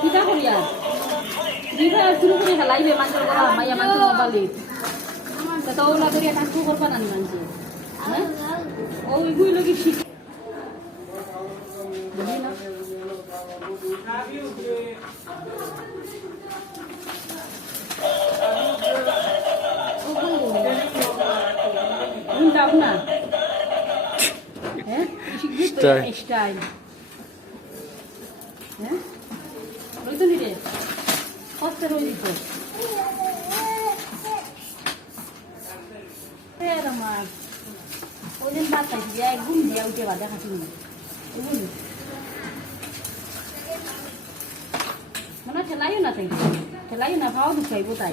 কিটা করিয়া দিবা শুরু করে হেলাইবে মানুষের গলা মাইয়া মানুষের মোবাইলে তো ওলা করিয়া কাজ করবা না মানুষে হ্যাঁ ওইগুলো লোক শিখ না হ্যাঁ স্টাইল হ্যাঁ ওই তো নিরে কষ্টের ওই দিত আমার ওই দিন বাদ খাইছি দিয়া একদম দিয়া উঠে বাদ দেখাচ্ছি মানে ঠেলাইও না তাই ঠেলাইও না খাওয়া ঢুকাইবো তাই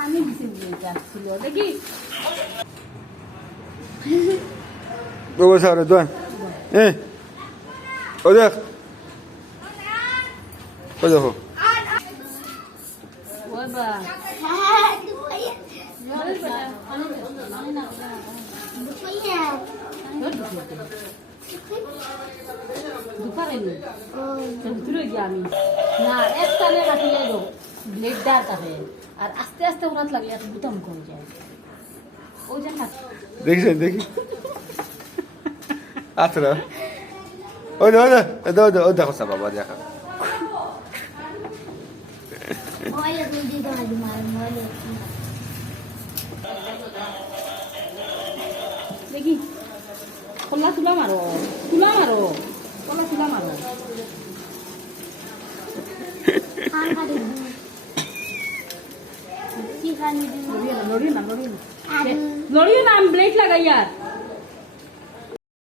আমি দিছি যাচ্ছিল দেখি Vamos ahora, Duan. Odak. Odak. ওই বা দুপারেনি ভিতরে গিয়ে আমি না একটানে কাটিলে ব্লেড দাঁড় কাটে আর আস্তে আস্তে ওরাত লাগলে এত বুতাম করে যায় ওই যে হাত দেখছেন দেখি আচ্ছা ওই ওই দেখো সব বাবা দেখা দেখি খোলা তুলা মারো খোলা তুলা মারো লড়িও না ব্লেড লাগাই यार